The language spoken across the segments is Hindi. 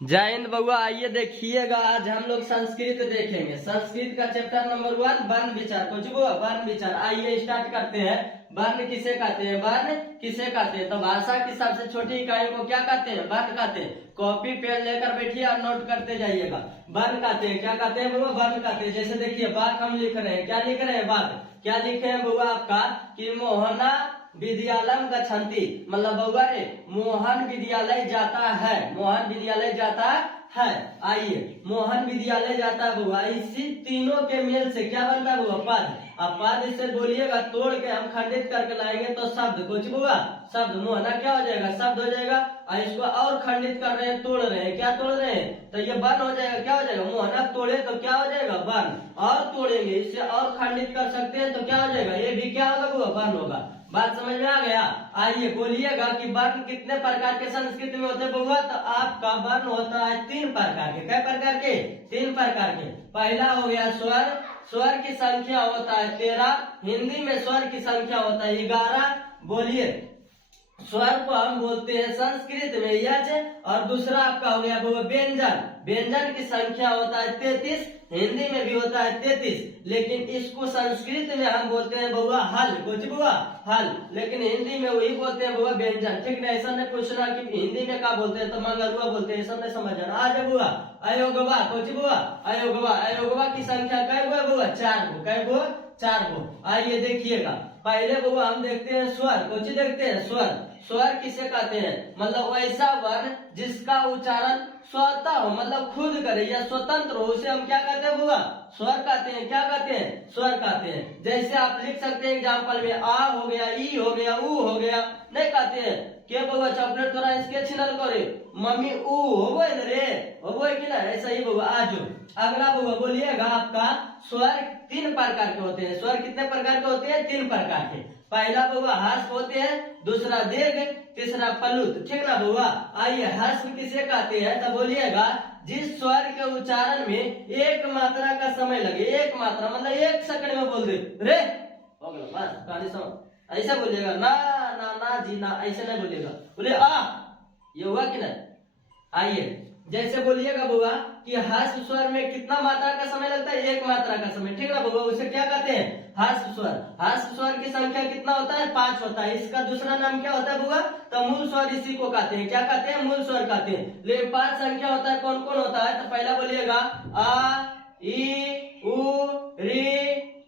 जय हिंद बउआ। आइए देखिएगा, आज हम लोग संस्कृत देखेंगे। संस्कृत का चैप्टर नंबर 1 वर्ण विचार। कुछ वो वर्ण विचार। आइए स्टार्ट करते हैं। वर्ण किसे कहते हैं? वर्ण किसे कहते हैं? तो भाषा की सबसे छोटी इकाई को क्या कहते हैं? वर्ण कहते हैं। कॉपी पेन लेकर बैठिए और नोट करते जाइएगा। वर्ण कहते हैं, क्या कहते हैं बउआ? वर्ण कहते हैं। जैसे देखिए बात हम लिख रहे हैं, क्या लिख रहे हैं? बात क्या लिखे हैं बउआ आपका कि मोहना विद्यालय गच्छन्ति, मतलब बउआ रे मोहन विद्यालय जाता है। मोहन विद्यालय जाता है। आइए मोहन विद्यालय जाता है बउआ। इसी तीनों के मेल से क्या बनता है बउआ? पद। अब पद इससे बोलिएगा, तोड़ के हम खंडित करके लाएंगे तो शब्द। कुछ बउआ शब्द। मोहना क्या हो जाएगा? शब्द हो जाएगा। और इसको और खंडित कर रहे हैं, तोड़ रहे हैं। क्या तोड़ रहे हैं? तो ये वन हो जाएगा। क्या हो जाएगा? मोहना तोड़े तो क्या हो जाएगा? वन। और तोड़ेंगे, इससे और खंडित कर सकते हैं तो क्या हो जाएगा? ये भी क्या होगा बउआ? वन होगा। बात समझ में आ गया? आइए बोलिएगा कि वर्ण कितने प्रकार के संस्कृत में होते हैं बउआ? तो आपका वर्ण होता है 3 प्रकार के। कै प्रकार के? 3 प्रकार के। पहला हो गया स्वर। स्वर की संख्या होता है 13। हिंदी में स्वर की संख्या होता है 11। बोलिए स्वर को हम बोलते हैं संस्कृत में यज। और दूसरा आपका हो गया वो व्यंजन। व्यंजन की संख्या होता है 33। हिंदी में भी होता है 33, लेकिन इसको संस्कृत में हम बोलते हैं बउआ हल। कुछ बउआ हल, लेकिन हिंदी में वही बोलते हैं बउआ व्यंजन। ठीक है, ऐसा नहीं पूछना कि हिंदी में क्या बोलते हैं तो मंगरुआ बोलते हैं, ऐसा नहीं समझ जाना। आज बउआ अयोगवा। कुछ बउआ अयोगवा। अयोगवा की संख्या कै गो है बउआ? 4 गो। कै गो? 4 गो। आइए देखिएगा, पहले बउआ हम देखते हैं स्वर। कुछ देखते हैं स्वर। स्वर किसे कहते हैं? मतलब वैसा वर्ण जिसका उच्चारण स्वतः हो, मतलब खुद करे या स्वतंत्र हो, उसे हम क्या कहते हैं बुआ? स्वर कहते हैं। क्या कहते हैं? स्वर कहते हैं। जैसे आप लिख सकते हैं एग्जाम्पल में आ हो गया, ई हो गया, ऊ हो गया। नहीं कहते हैं के बउआ चॉकलेट थोड़ा इसके छिनल करे मम्मी ऊ हो रे, हो कि ना? ऐसा ही बउआ। आज अगला बउआ बोलिएगा आपका स्वर 3 प्रकार के होते हैं। स्वर कितने प्रकार के होते हैं? 3 प्रकार के। पहला बउआ हर्ष होते हैं, दूसरा दीर्घ, तीसरा प्लुत। ठीक ना बउआ? आइए हर्ष किसे कहते हैं तो बोलिएगा जिस स्वर के उच्चारण में एक मात्रा का समय लगे। एक मात्रा मतलब 1 सेकंड में बोल दे रे, हो गया बस कहानी समझ। ऐसा बोलिएगा ना ना ना जी ना, ऐसे नहीं बोलिएगा। बोले आ, ये हुआ कि नहीं? आइए जैसे बोलिएगा बउआ कि हर्ष स्वर में कितना मात्रा का समय लगता है? 1 मात्रा का समय। ठीक ना बउआ? उसे क्या कहते हैं? हर्ष स्वर। हर्ष स्वर की संख्या कितना होता है? 5 होता है। इसका दूसरा नाम क्या होता है बउआ? तो मूल स्वर इसी को कहते हैं। क्या कहते हैं? मूल स्वर कहते हैं। लेकिन 5 संख्या होता है, कौन कौन होता है? तो पहला बोलिएगा आ, ई, उ, री,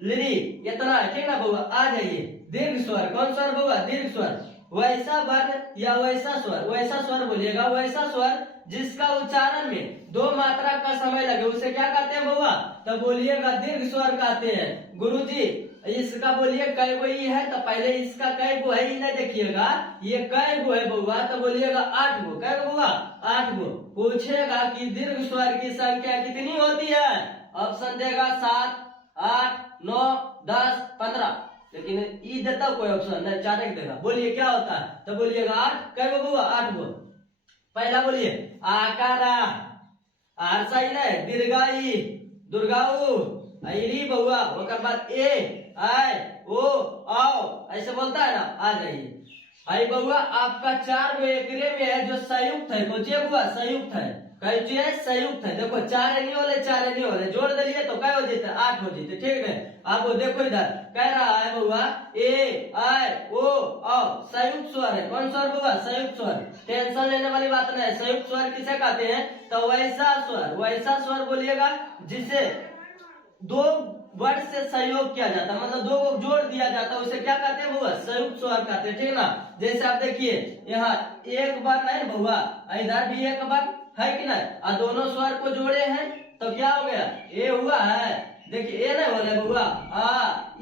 लिरी, इतना है। ठीक ना बउआ? आ जाइए दीर्घ स्वर। कौन स्वर बउआ? दीर्घ स्वर। वैसा वर्ण या वैसा स्वर। वैसा स्वर बोलिएगा, वैसा स्वर जिसका उच्चारण में 2 मात्रा का समय लगे, उसे क्या कहते हैं बउआ? तो बोलिएगा दीर्घ स्वर कहते हैं। गुरुजी इसका बोलिए कै गो ई है? तो पहले इसका कै गो है ही नहीं देखिएगा, ये कै गो है बउआ? तो बोलिएगा 8 गो। कै गो बउआ? 8 गो। पूछेगा कि दीर्घ स्वर की संख्या कितनी होती है? ऑप्शन देगा 7, 8, 9, 10, 15, लेकिन ई देता कोई ऑप्शन नहीं, 4 देगा। बोलिए क्या होता है? तो बोलिएगा 8। कै गो बउआ? 8 गो। पहला बोलिए आकारा, आरसा ही नहीं, दीर्घाई, दुर्गाऊ, ऐरी बउआ, ओकर बाद ए, आय, ओ, आओ, ऐसे बोलता है ना। आ जाइए आई बउआ आपका 4 गो एकरे में है जो संयुक्त है। सोचिए बउआ संयुक्त है। कैसे है? संयुक्त है। देखो 4 नहीं होले, 4 नहीं होले, जोड़ दिलिए तो क्या हो जाते? 8 हो जाते। ठीक है, आप वो देखो इधर कह रहा है बउआ ए, आय, ओ, आओ, संयुक्त स्वर है। कौन स्वर बउआ? संयुक्त स्वर। टेंशन लेने वाली बात नहीं है। संयुक्त स्वर किसे कहते हैं? तो वैसा स्वर। वैसा स्वर बोलिएगा जिसे 2 वर्ड से सहयोग किया जाता है, मतलब 2 को जोड़ दिया जाता है, उसे क्या कहते हैं बउआ? संयुक्त स्वर कहते हैं। ठीक ना? जैसे आप देखिए यहाँ एक बार नहीं बउआ, इधर भी एक बार है कि नहीं? और दोनों स्वर को जोड़े हैं तो क्या हो गया? ए हुआ है। देखिए ए नहीं हो रहा बउआ, आ,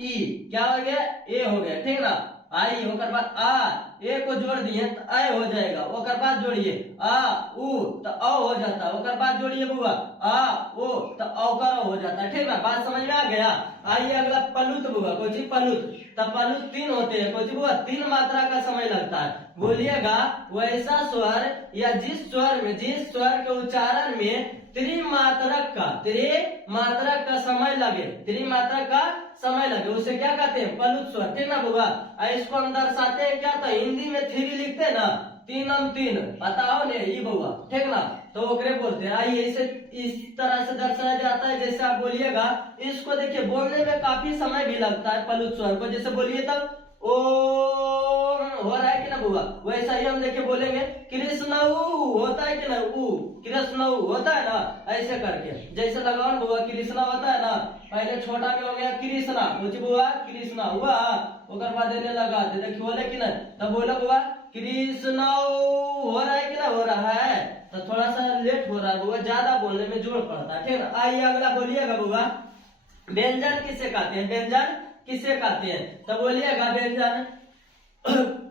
ई, क्या हो गया? ए हो गया। ठीक ना? आई होकर बाद आ, ए को जोड़ दिए तो अ हो जाएगा। ओकर बाद जोड़िए आ, उ तो अ हो जाता है। ओकर बाद जोड़िए बुआ आ, ओ तो औकर हो जाता है। ठीक ना? बात समझ में आ गया? आइए अगला पलुत बुआ। कोई पलुत। तो पलुत 3 होते हैं। कोई बुआ 3 मात्रा का समय लगता है। बोलिएगा वैसा स्वर या जिस स्वर के उच्चारण में त्रिमात्रक का समय लगे, त्रिमात्रक का समय लगे, उसे क्या कहते हैं? पलुत स्वर। ठीक ना बुआ? इसको हम दर्शाते हैं क्या? तो हिंदी में 3 लिखते हैं ना, तीनम तीन बताओ ने ई बउआ, ठीक ना। तो ओकरे बोलते हैं। आइए इसे इस तरह से दर्शाया जाता है, जैसे आप बोलिएगा इसको, देखिए बोलने में काफी समय भी लगता है प्लुत स्वर को। जैसे बोलिए तब ओम हो रहा है कि ना बुआ, वैसा ही हम देखिए बोलेंगे कृष्ण होता है कि ना, ऊ कृष्ण होता है ना, ऐसे करके। जैसे लगाओ ना बुआ, कृष्णा होता है ना, पहले छोटा में हो गया कृष्णा, कुछ बुआ कृष्णा हुआ, ओकर बाद इन्हें लगा दे, देखिए बोले कि ना, तब बोला बुआ कृष्ण हो रहा है कि ना, हो रहा है। तो थोड़ा सा लेट हो रहा है बुआ, ज्यादा बोलने में जोर पड़ता है, ठीक है। आइए अगला बोलिएगा बुआ, व्यंजन किसे कहते हैं, व्यंजन किसे कहते हैं। तो बोलिएगा व्यंजन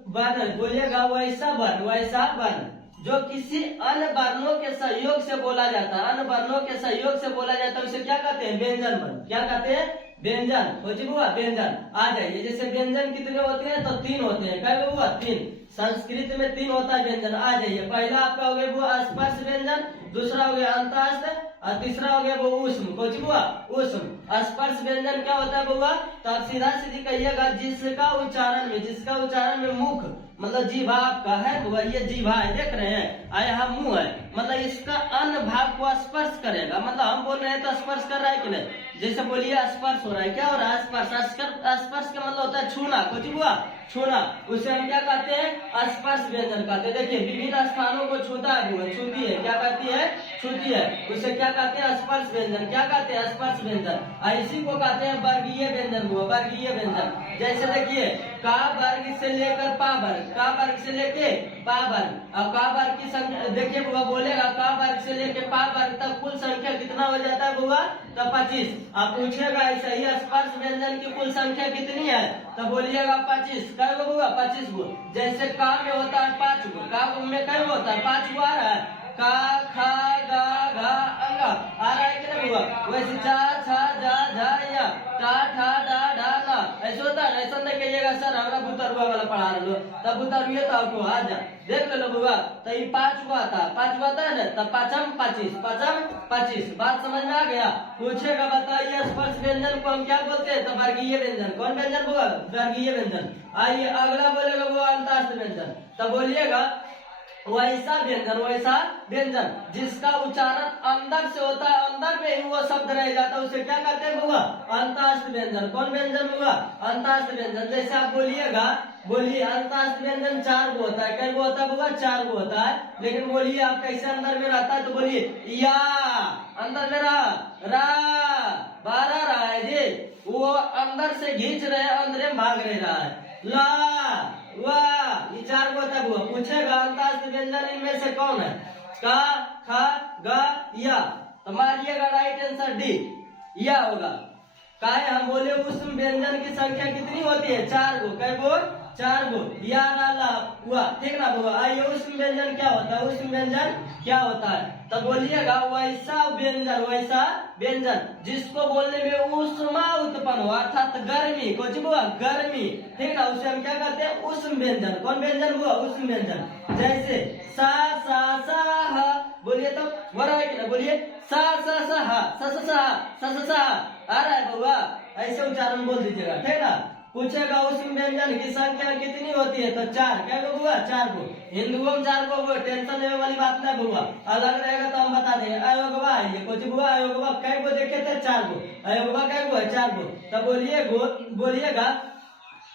वर्ण, बोलिएगा वैसा वर्ण, वैसा वर्ण जो किसी अन्य वर्णों के सहयोग से बोला जाता है, अन्य वर्णों के सहयोग से बोला जाता है, उसे क्या कहते हैं, व्यंजन वर्ण। क्या कहते हैं, व्यंजन। हो बुआ व्यंजन आ जाइए। जैसे व्यंजन कितने होते हैं, तो तीन होते हैं। क्या हुआ, तीन। संस्कृत में तीन होता है व्यंजन। आ जाइए, पहला आपका हो गया वो स्पर्श व्यंजन, दूसरा हो गया अंतःस्थ, और तीसरा हो गया वो ऊष्म। कुछ बुआ ऊष्म। स्पर्श व्यंजन क्या होता है बुआ, तो आप सीधा सीधी कहिएगा जिसका उच्चारण में मुख मतलब जीभा आपका है बुआ, ये जीभा है, देख रहे हैं, आ यहाँ मुंह है, मतलब इसका अन्य भाग को स्पर्श करेगा। मतलब हम बोल रहे हैं तो स्पर्श कर रहा है कि नहीं। जैसे बोलिए स्पर्श हो रहा है, क्या हो रहा है, स्पर्श। स्पर्श का मतलब होता है छूना। कुछ बुआ छूना, उसे हम क्या कहते हैं, स्पर्श व्यंजन कहते हैं। देखिए विभिन्न स्थानों को छूता है बुआ, छूती है, क्या कहती है, छूती है, उसे क्या कहते हैं, स्पर्श व्यंजन। क्या कहते हैं, स्पर्श व्यंजन। इसी को कहते हैं वर्गीय व्यंजन बुआ, वर्गीय व्यंजन। जैसे देखिए का वर्ग से लेकर पा वर्ग, का वर्ग से लेके पा वर्ग, अब का वर्ग की संख्या देखिए बुआ, बोलेगा का वर्ग से लेके पा वर्ग तक कुल संख्या कितना हो जाता है बुआ, तो 25। आप पूछेगा ऐसा ही स्पर्श व्यंजन की कुल संख्या कितनी है, तो बोलिएगा 25। क्या बुआ, 25 गो। जैसे का में होता है 5 गो, का में क्या होता है 5 गो आ रहा है, का खा गा घा अंगा आ रहा है कि ना बुआ। वैसे चा छा जा झा या टा ठा डा ढा ना, ऐसे होता है। ऐसा नहीं कहिएगा सर हमरा बुतरुआ वाला पढ़ा रहे लो, तब बुतरुए तो आपको आ जा, देख लो बुआ। तो ये 5 गो आता है ना, तब पाँचम 25, पाँचम 25। बात समझ में आ गया। पूछेगा बताइए स्पर्श व्यंजन को हम क्या बोलते हैं, तो वर्गीय व्यंजन। कौन व्यंजन बुआ, वर्गीय व्यंजन। आइए अगला बोलेगा वो अंतःस्थ व्यंजन। तब बोलिएगा वैसा व्यंजन जिसका उच्चारण अंदर से होता है, अंदर में ही वो शब्द रह जाता है, उसे क्या कहते हैं बुआ, अंतःस्थ व्यंजन। कौन व्यंजन बुआ, अंतःस्थ व्यंजन। जैसे आप बोलिएगा, बोलिए अंतःस्थ व्यंजन 4 गो होता है। कई गो होता है बुआ, 4 गो होता है। लेकिन बोलिए आप कैसे अंदर में रहता है, तो बोलिए या अंदर में रा 12 रहा है जी, वो अंदर से खींच रहे हैं, अंदर में भाग रहा है। ला वाह, ये 4 गो होता है बुआ। पूछेगा अंतःस्थ व्यंजन इनमें से कौन है, का खा गा या, तो मारिएगा राइट आंसर डी, या होगा। काहे हम बोले उस व्यंजन की संख्या कितनी होती है, 4 गो। कै गो, 4 गो। या ला हुआ, ठीक ना बुआ। आइए उस व्यंजन क्या होता है, उस व्यंजन क्या होता है, तो बोलिएगा वैसा व्यंजन जिसको बोलने में ऊष्मा उत्पन्न हो, अर्थात गर्मी। कुछ बुआ गर्मी, ठीक ना, उसे हम क्या कहते हैं, उष्म व्यंजन। कौन व्यंजन बुआ, उष्म व्यंजन। जैसे सा सा सा हा, बोलिए तो हो रहा है कि ना, बोलिए सा सा सा हा, सा सा सा सा सा सा आ रहा है बुआ, ऐसे उच्चारण बोल दीजिएगा, ठीक ना। पूछेगा उस व्यंजन की संख्या कितनी होती है, तो 4। क्या बुआ, 4 गो। हिंदुओं में 4 गो, टेंशन लेने वाली बात नहीं बुआ, अलग रहेगा तो हम बता देंगे। अयोगवा है ये, कुछ बुआ अयोगवा कै गो देखे थे, 4 गो। अयोगवा कै गो है, 4 गो। तब बोलिएगा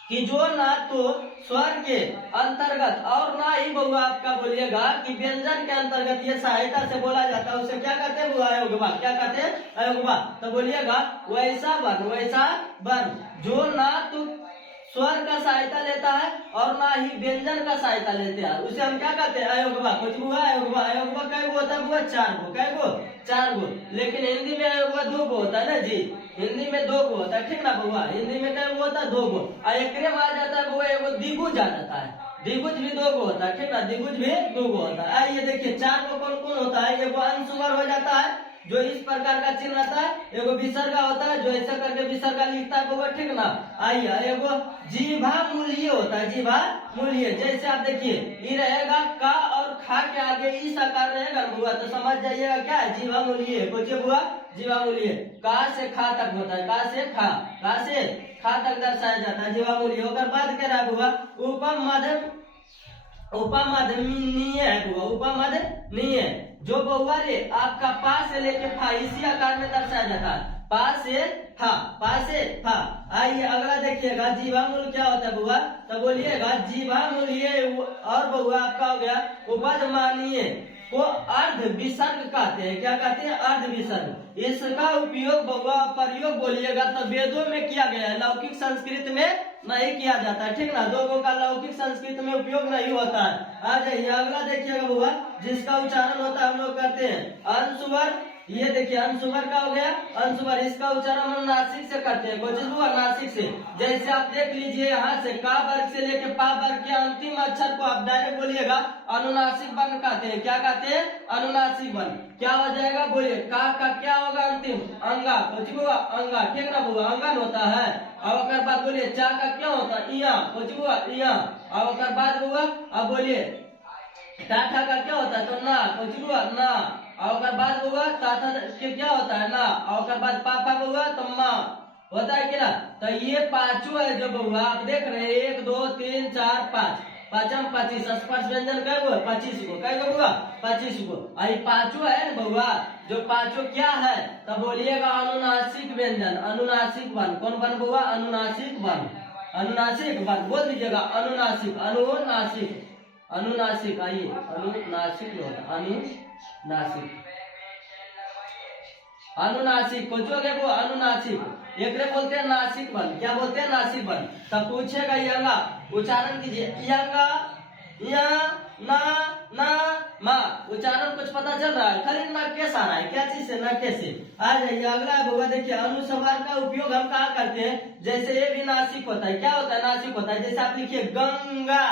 कि जो ना तो स्वर के अंतर्गत और ना ही बुआ आपका बोलिएगा कि व्यंजन के अंतर्गत ये सहायता से बोला जाता है, उसे क्या कहते हैं बुआ, अयोगवा। क्या कहते हैं, अयोगवा। तो बोलिएगा वैसा वर्ण जो ना तो स्वर का सहायता लेता है और ना ही व्यंजन का सहायता लेते हैं, उसे हम क्या कहते हैं, अयोगवा। कुछ बुआ अयोगवा। अयोगवा कै गो होता है बुआ, 4 गो। कै गो, 4 गो। लेकिन हिंदी में अयोगवा 2 गो होता है ना जी, हिंदी में 2 गो होता है, ठीक ना बुआ। हिंदी में कै गो होता है, 2 गो। और एक में आ जाता है बुआ एगो द्विगुज आ जाता है, द्विगुज भी 2 गो होता है, ठीक ना, द्विगुज भी 2 गो होता है। आइए देखिए 4 गो कौन कौन होता है, एगो अंशुवर हो जाता है जो इस प्रकार का चिन्ह रहता है, एगो विसर्गा होता है जो ऐसा करके विसर्गा लिखता है बुआ, ठीक ना। आइए एगो जीभा मूल्य होता है, जीभा मूल्य। जैसे आप देखिए ये रहेगा का और खा के आगे इस आकार रहेगा बुआ, तो समझ जाइएगा क्या है, जीभा मूल्य। कुछ बुआ जीभा मूल्य का से खा तक होता है, का से खा तक दर्शाया जाता है जीभा मूल्य। होकर बात कह रहा है बुआ उपम मध्यम उपमदनीय है बुआ, उपमदनीय जो बउआ रे आपका पा से लेके फा इसी आकार में दर्शाया जाता है, पा से फा, पा से फा। आइए अगला देखिएगा, जीवामूल क्या होता है बुआ, तो बोलिएगा जीवामूल ये और बुआ आपका हो गया उपदमानीय को अर्ध विसर्ग कहते हैं। क्या कहते हैं? अर्ध विसर्ग। इसका उपयोग बउआ प्रयोग बोलिएगा तो वेदों में किया गया है, लौकिक संस्कृत में नहीं किया जाता है, ठीक ना। दो का लौकिक संस्कृत में उपयोग नहीं होता है। आ जाइए अगला देखिएगा बुआ, जिसका उच्चारण होता है हम लोग करते हैं अंशुवर। ये देखिए अंशुवर का हो गया अंशुवर, इसका उच्चारण हम नासिक से करते हैं, कोशिश हुआ नासिक से। जैसे आप देख लीजिए यहाँ से का वर्ग से लेके पा वर्ग के अंतिम अक्षर को आप डायरेक्ट बोलिएगा अनुनासिक वर्ण कहते हैं। क्या कहते हैं? अनुनासिक वर्ण। क्या हो जाएगा बोलिए, का क्या होगा अंतिम? अंगा, कोशिश हुआ अंगा, ठीक ना बुआ, अंगन होता है। अब अगर बात बोलिए चा का क्या होता है? इया, कोशिश हुआ इया। अब अगर बात हुआ अब बोलिए टाठा का क्या होता है? तो ना, कोशिश हुआ ना। और बाद हुआ ताथा के क्या होता है? ना। और बाद पापा हुआ तो माँ होता है क्या? तो ये पांचों है जो बउआ आप देख रहे हैं, 1 2 3 4 5, पांचम 25, स्पर्श व्यंजन कै गो? 25 गो, कै गो बुआ? 25 गो। आई पांचों है बउआ, जो पांचों क्या है तो बोलिएगा अनुनासिक व्यंजन, अनुनासिक वर्ण। कौन वर्ण बुआ? अनुनासिक वर्ण, अनुनासिक वर्ण बोल दीजिएगा, अनुनासिक, अनुनासिक, अनुनासिक। आइए अनुनासिक होता, अनुनासिक, अनुनासिक को जो है वो अनुनासिक, एक बोलते हैं नासिक वर्ण। क्या बोलते हैं? नासिक वर्ण। तब पूछेगा यंगा, उच्चारण कीजिए यंगा, या ना ना मा। उच्चारण कुछ पता चल रहा है? खाली न कैसे आ रहा है, क्या चीज से? न कैसे। आ जाइए अगला है बुआ, देखिए अनुस्वार का उपयोग हम कहाँ करते हैं? जैसे ये भी नासिक होता है। क्या होता है? नासिक होता है। जैसे आप लिखिए गंगा,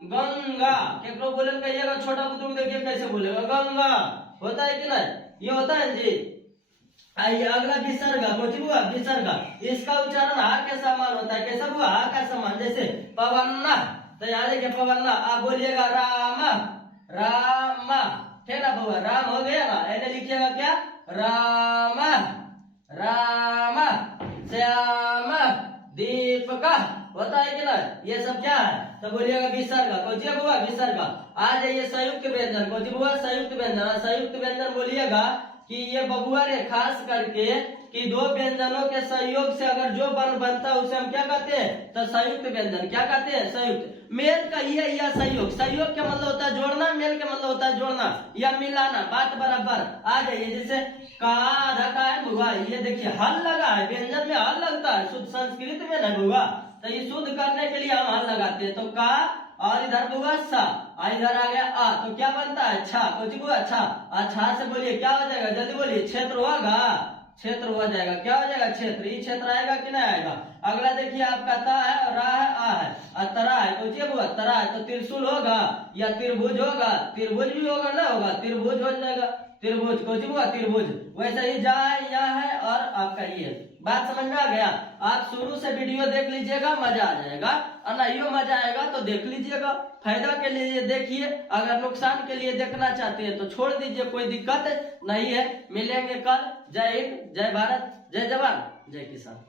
गंगा केकरो बोले कहिएगा, छोटा बुजुर्ग देखिए कैसे बोलेगा, गंगा होता है कि नहीं? ये होता है जी। आइए अगला विसर्ग, बुआ विसर्ग, इसका उच्चारण हा के समान होता है। कैसा हुआ? हा का समान। जैसे पवन्ना, तो यहाँ देखिए पवन्ना, आप बोलिएगा राम, राम, ठीक ना बुआ, राम हो गया ना। ऐसे लिखिएगा क्या? राम, राम, श्याम, दीपका होता है कि ना। ये सब क्या है? तो बोलिएगा विसर्ग, कोचिए बुआ विसर्ग। आ जाइए संयुक्त व्यंजन, कोची बुआ संयुक्त व्यंजन। संयुक्त व्यंजन बोलिएगा कि ये बबुआ रे खास करके कि दो व्यंजनों के संयोग से अगर जो वर्ण बनता है उसे हम क्या कहते हैं? तो संयुक्त व्यंजन। क्या कहते हैं? संयुक्त। मेल कहिए या संयोग, संयोग का मतलब होता है जोड़ना, मेल का मतलब होता है जोड़ना या मिलाना, बात बराबर। आ जाइए जैसे का धका है बुआ, ये देखिए हल लगा है, व्यंजन में हल लगता है, शुद्ध संस्कृत में ना बुआ, तो ये शुद्ध करने के लिए हम हल लगाते हैं। तो का और इधर बुआ सा, इधर आ गया आ, तो क्या बनता है? छा, कुछ बुआ छा। अच्छा से बोलिए क्या हो जाएगा? जल्दी बोलिए, क्षेत्र होगा, क्षेत्र हो जाएगा। क्या हो जाएगा? क्षेत्र। ये क्षेत्र आएगा कि नहीं आएगा? अगला देखिए आपका ता है और रा है, आ है और तरा है, पूछिए बुआ तरा है। तो त्रिशूल होगा या त्रिभुज होगा? त्रिभुज भी होगा ना, होगा त्रिभुज हो जाएगा, त्रिभुज, कुछ बुआ त्रिभुज। वैसे ही जा है, यहाँ है और आपका ये। बात समझ में आ गया? आप शुरू से वीडियो देख लीजिएगा, मजा आ जाएगा, और नहीं मजा आएगा तो देख लीजिएगा। फायदा के लिए देखिए, अगर नुकसान के लिए देखना चाहते हैं तो छोड़ दीजिए, कोई दिक्कत नहीं है। मिलेंगे कल। जय हिंद, जय भारत, जय जवान, जय किसान।